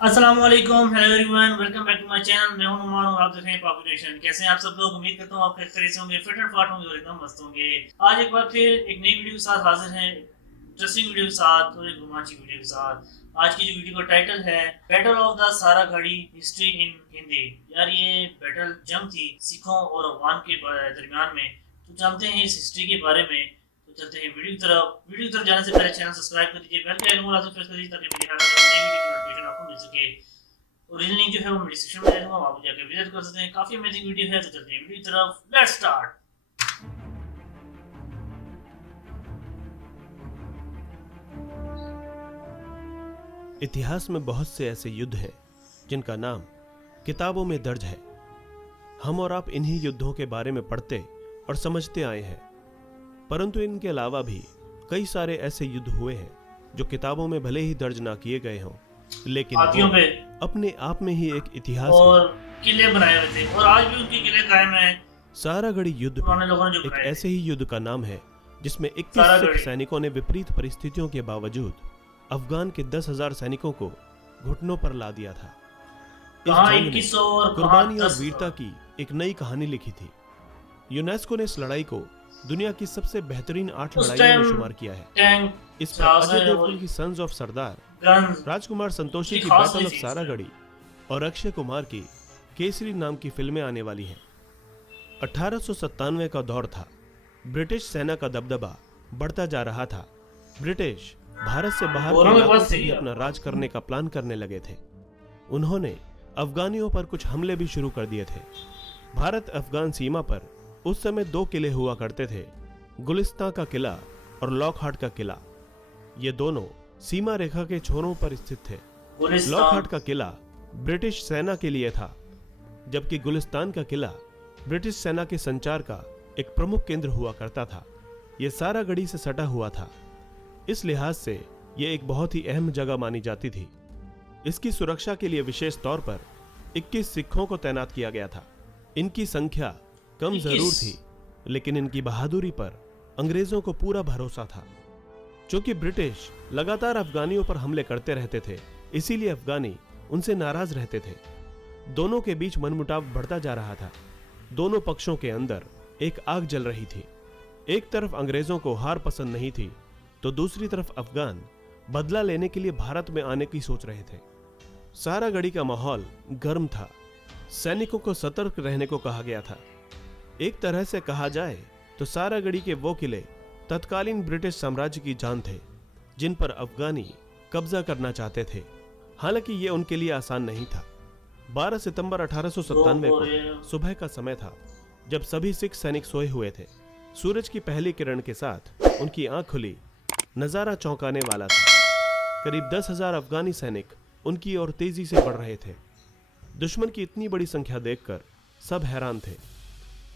अस्सलाम वालेकुम, hello everyone, welcome back to my channel. मैं हूं नुमान और आप देख रहे हैं पॉपुलेशन। कैसे हैं आप सब लोग? उम्मीद करता हूं आप खैरियत से होंगे, फिट एंड फाट होंगे और एकदम मस्त होंगे। आज एक बार फिर एक नई वीडियो के साथ हाजिर हैं, इंटरेस्टिंग वीडियो के साथ और एक रोमांचक वीडियो के साथ। आज की जो वीडियो का टाइटल है बैटल ऑफ द सारा घड़ी, हिस्ट्री इन हिंदी। यार ये बैटल जंग थी सिखों और अफगान के दरमियान में। तो जानते हैं इस हिस्ट्री के बारे में। तो चलते हैं वीडियो की तरफ जाने से पहले चैनल सब्सक्राइब कर दीजिए, बेल के आइकन को लाजमी प्रेस कर दीजिए ताकि मेरी हर नई वीडियो की नोटिफिकेशन आपको मिल सके। ओरिजिनल लिंक जो है वो मैं डिस्क्रिप्शन में दे दूंगा, वहां पर जाकर विजिट कर सकते हैं। काफी अमेजिंग वीडियो है। तो चलते हैं वीडियो की तरफ, लेट्स स्टार्ट। इतिहास में बहुत से ऐसे युद्ध हैं जिनका नाम किताबों में दर्ज है। हम और आप इन्हीं युद्धों के बारे में पढ़ते और समझते आए हैं, परंतु इनके अलावा भी कई सारे ऐसे युद्ध हुए हैं जो किताबों में भले ही दर्ज ना किए गए हों, लेकिन हाथियों वो पे अपने आप में ही एक इतिहास और है। किले बनाए हुए थे और आज भी उनके किले कायम हैं। सारागढ़ी युद्ध पुराने लोगों ने जो भी एक बनाए थे। ऐसे ही युद्ध का नाम है जिसमें 21 सिख सारागढ़ी सैनिकों ने विपरीत परिस्थितियों के बावजूद अफगान के 10,000 सैनिकों को घुटनों पर ला दिया था। इस कहाँ जंग ने 2100 और कहाँ कुर्बानी और 10। वीरता की एक नई कहानी लिखी थी। यूनेस्को ने इस लड़ाई को दुनिया की सबसे बेहतरीन 8 उस लड़ाइयों में टाइम शुमार किया है। टैंक, इस पर अजय जहाज़ें और देवगन की sons of Sardar, guns Rajkumar Santoshi की की खास बैटल ऑफ थी इस सारागढ़ी और अक्षय कुमार की केसरी नाम की फिल्में आने वाली हैं। 1897 का दौर था। ब्रिटिश सेना का दबदबा बढ़ता जा रहा था। ब्रिटिश भारत से बाहर के दोनों के इलाकों पास से सही भी है। अपना राज करने का प्लान करने लगे थे। उन्होंने अफगानियों पर कुछ हमले भी शुरू कर दिए थे। भारत अफगान सीमा पर उस समय 2 किले हुआ करते थे, गुलिस्तान का किला और लॉकहार्ट का किला। ये दोनों सीमा रेखा के छोरों पर स्थित थे। गुलिस्तान लॉकहार्ट का किला ब्रिटिश सेना के लिए था, जबकि गुलिस्तान का किला ब्रिटिश सेना के संचार का एक प्रमुख केंद्र हुआ करता था। यह सारागढ़ी से सटा हुआ था, इस लिहाज से यह एक बहुत ही अहम जगह मानी जाती थी। इसकी सुरक्षा के लिए विशेष तौर पर 21 सिखों को तैनात किया गया था। इनकी संख्या कम 21 जरूर थी, लेकिन इनकी बहादुरी पर अंग्रेजों को पूरा भरोसा था। चूंकि ब्रिटिश लगातार अफगानियों पर हमले करते रहते थे, इसीलिए अफगानी उनसे नाराज रहते थे। दोनों के बीच मनमुटाव बढ़ता जा रहा था। दोनों पक्षों के अंदर एक आग जल रही थी। एक तरफ अंग्रेजों को हार पसंद नहीं थी, तो दूसरी तरफ अफगान बदला लेने के लिए भारत में आने की सोच रहे थे। सारागढ़ी का माहौल गर्म था। सैनिकों को सतर्क रहने को कहा गया था। एक तरह से कहा जाए तो सारागढ़ी के वो किले तत्कालीन ब्रिटिश साम्राज्य की जान थे, जिन पर अफगानी कब्जा करना चाहते थे। हालांकि ये उनके लिए आसान नहीं था। 12 सितंबर 1897 को सुबह का समय था, जब सभी सिख सैनिक सोए हुए थे। सूरज की पहली किरण के साथ उनकी आंख खुली। नजारा चौंकाने वाला था। करीब 10,000 अफगानी सैनिक उनकी ओर तेजी से बढ़ रहे थे। दुश्मन की इतनी बड़ी संख्या देखकर सब हैरान थे।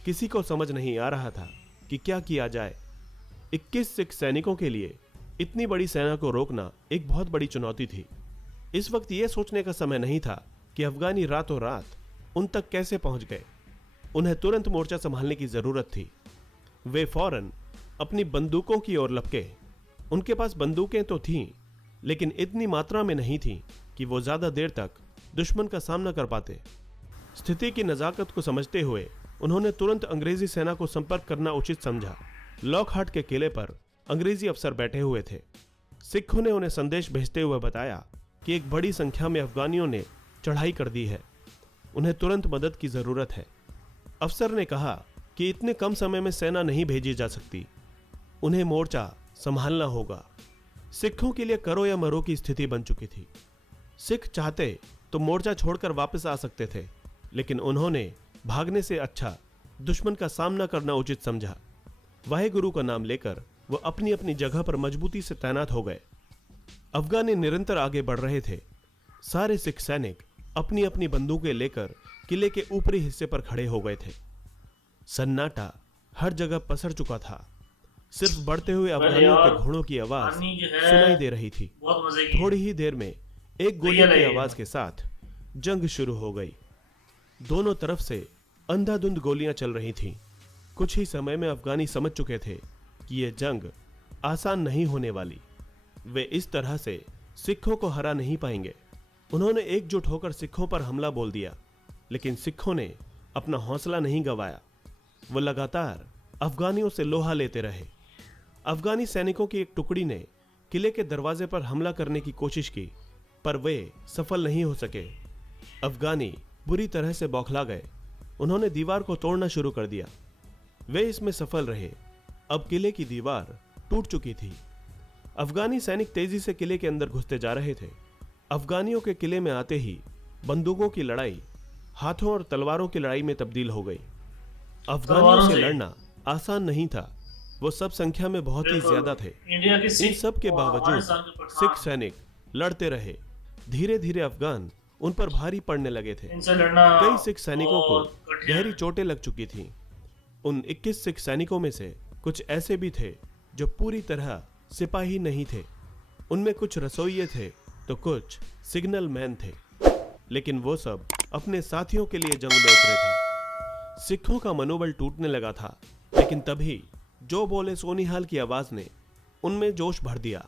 किसी को समझ नहीं आ रहा था कि क्या किया जाए। 21 सिख सैनिकों के लिए इतनी बड़ी सेना को रोकना एक बहुत बड़ी चुनौती थी। इस वक्त यह सोचने का समय नहीं था कि अफगानी रातों रात उन तक कैसे पहुंच गए। उन्हें तुरंत मोर्चा संभालने की जरूरत थी। वे फौरन अपनी बंदूकों की ओर लपके। उनके पास बंदूकें तो थीं, लेकिन इतनी मात्रा में नहीं थीं कि वो ज्यादा देर तक दुश्मन का सामना कर पाते। स्थिति की नजाकत को समझते हुए उन्होंने तुरंत अंग्रेजी सेना को संपर्क करना उचित समझा। लॉकहार्ट के किले पर अंग्रेजी अफसर बैठे हुए थे। सिखों ने उन्हें संदेश भेजते हुए बताया कि एक बड़ी संख्या में अफगानियों ने चढ़ाई कर दी है, उन्हें तुरंत मदद की जरूरत है। अफसर ने कहा कि इतने कम समय में सेना नहीं भेजी जा सकती, उन्हें मोर्चा संभालना होगा। सिखों के लिए करो या मरो की स्थिति बन चुकी थी। सिख चाहते तो मोर्चा छोड़कर वापस आ सकते थे, लेकिन उन्होंने भागने से अच्छा दुश्मन का सामना करना उचित समझा। वाहेगुरु का नाम लेकर वो अपनी अपनी जगह पर मजबूती से तैनात हो गए। अफगानी निरंतर आगे बढ़ रहे थे। सारे सिख सैनिक अपनी अपनी बंदूकें लेकर किले के ऊपरी हिस्से पर खड़े हो गए थे। सन्नाटा हर जगह पसर चुका था। सिर्फ बढ़ते हुए अफगानियों के घोड़ों की आवाज पानी जो है सुनाई दे रही थी। बहुत मजे की। थोड़ी ही देर में एक गोली की आवाज के साथ जंग शुरू हो गई। दोनों तरफ से अंधाधुंध गोलियां चल रही थीं। कुछ ही समय में अफगानी समझ चुके थे कि यह जंग आसान नहीं होने वाली। वे इस तरह से सिखों को हरा नहीं पाएंगे। उन्होंने एकजुट होकर सिखों पर हमला बोल दिया, लेकिन सिखों ने अपना हौसला नहीं गंवाया। वो लगातार अफगानियों से लोहा लेते रहे। अफगानी सैनिकों की एक टुकड़ी ने किले के दरवाजे पर हमला करने की कोशिश की, पर वे सफल नहीं हो सके। अफगानी बुरी तरह से बौखला गए। उन्होंने दीवार को तोड़ना शुरू कर दिया। वे इसमें सफल रहे। अब किले की दीवार टूट चुकी थी। अफगानी सैनिक तेजी से किले के अंदर घुसते जा रहे थे। अफगानियों के किले में आते ही बंदूकों की लड़ाई हाथों और तलवारों की लड़ाई में तब्दील हो गई। अफगानियों से लड़ना आसान नहीं था। वो सब संख्या में बहुत ही ज्यादा थे। इन सब के बावजूद सिख सैनिक लड़ते रहे। धीरे धीरे अफगान उन पर भारी पड़ने लगे थे। कई सिख सैनिकों को गहरी चोटें लग चुकी थीं। उन 21 सिख सैनिकों में से कुछ ऐसे भी थे जो पूरी तरह सिपाही नहीं थे। उनमें कुछ रसोइये थे तो कुछ सिग्नल मैन थे, लेकिन वो सब अपने साथियों के लिए जंग में उतरे थे। सिखों का मनोबल टूटने लगा था, लेकिन तभी जो बोले सोनिहाल की आवाज ने उनमें जोश भर दिया।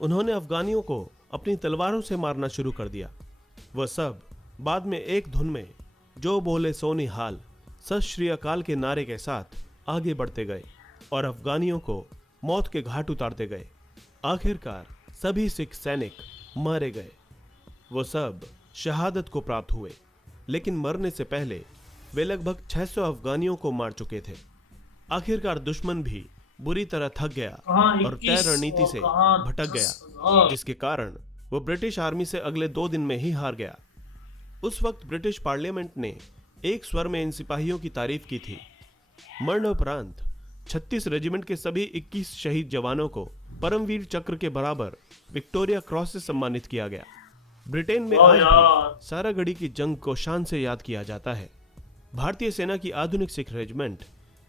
उन्होंने अफगानियों को अपनी तलवारों से मारना शुरू कर दिया। वह सब बाद में एक धुन में जो बोले सोनिहाल, सत श्री अकाल के नारे के साथ आगे बढ़ते गए और अफगानियों को मौत के घाट उतारते गए। आखिरकार सभी सिख सैनिक मारे गए। वो सब शहादत को प्राप्त हुए, लेकिन मरने से पहले वे लगभग 600 अफगानियों को मार चुके थे। आखिरकार दुश्मन भी बुरी तरह थक गया और तय रणनीति से भटक गया, जिसके कारण वो ब्रिटिश आर्मी से अगले 2 दिन में ही हार गया। उस वक्त ब्रिटिश पार्लियामेंट ने एक स्वर में इन सिपाहियों की तारीफ की थी। मरणोपरांत 36 रेजिमेंट के सभी 21 शहीद जवानों को परमवीर चक्र के बराबर विक्टोरिया क्रॉस से सम्मानित किया गया। ब्रिटेन में आज भी सारागढ़ी की जंग को शान से याद किया जाता है। भारतीय सेना की आधुनिक सिख रेजिमेंट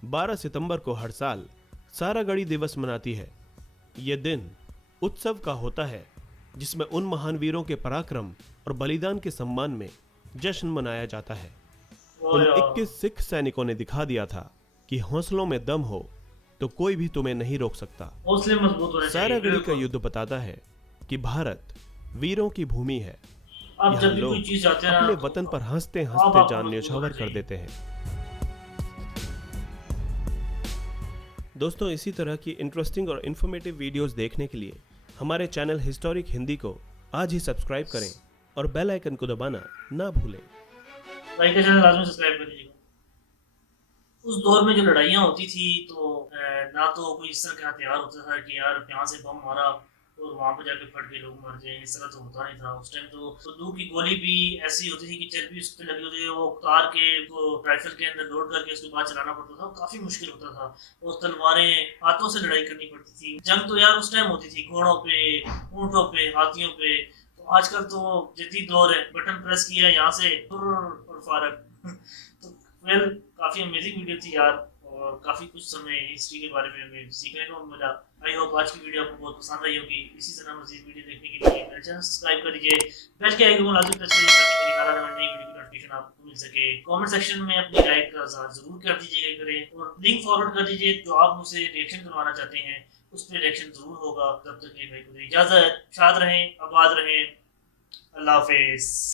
12 सितंबर को हर साल सारागढ़ी दिवस मनाती है। यह दिन उत्सव का होता है जिसमें उन महान वीरों के पराक्रम और बलिदान के सम्मान में जश्न मनाया जाता है। उन 21 सिख सैनिकों ने दिखा दिया था कि हौसलों में दम हो तो कोई भी तुम्हें नहीं रोक सकता। हौसले मजबूत होने चाहिए। सारागढ़ी का युद्ध बताता है कि भारत वीरों की भूमि है। अब जब यहाँ भी लोग कोई चीज आते हैं अपने ना, वतन पर हंसते अब हंसते आपको जान मजबूत न्यौछावर होना कर चाहिए। देते हैं। दोस्तों, इसी तरह की इंटरेस्टिंग और इन्फॉर्मेटिव वीडियोस देखने के लिए हमारे चैनल हिस्टोरिक हिंदी को आज ही सब्सक्राइब करें और बेल आइकन को दबाना ना भूलें। लाइक का चैनल लाजमी सब्सक्राइब कर दीजिएगा। उस दौर में जो लड़ाइयाँ होती थी तो ना तो कोई इस तरह का हथियार होता था कि यार यहाँ से बम मारा और वहाँ पर जाके फट के लोग मर जाए, इस तरह तो होता नहीं था। उस टाइम तो बंदूक की गोली भी ऐसी होती थी कि चर्बी उस पर लगी होती है, वो उतार के वो राइफल के अंदर लोड करके उसके बाद चलाना पड़ता था। काफी मुश्किल होता था। और तलवारें, हाथों से लड़ाई करनी पड़ती थी। जंग तो यार उस टाइम होती थी घोड़ों पे, ऊँटों पे, हाथियों पे। तो आजकल तो जदीद दौर है, बटन प्रेस किया यहाँ से और फारग। तो वेल, काफी अमेजिंग वीडियो थी यार, और काफी कुछ समय हिस्ट्री के बारे में हमें सीखने को मिला। आई होप आज की वीडियो आपको बहुत पसंद आई होगी। इसी तरह मजीद वीडियो देखने के लिए मेरे चैनल सब्सक्राइब कर दीजिए, बेल के आइकन को लाजमी प्रेस करिए ताकि मेरी हर आने वाली नई वीडियो की नोटिफिकेशन आपको मिल सके। कमेंट सेक्शन में अपनी राय का इज़हार जरूर कर दीजिएगा करें, और लिंक फॉरवर्ड कर दीजिए जो आप मुझसे रिएक्शन करवाना चाहते हैं, उस पर रिएक्शन जरूर होगा। तब तक के लिए भाई को इजाजत, शाद रहें, आबाद रहें, अल्लाह हाफिज।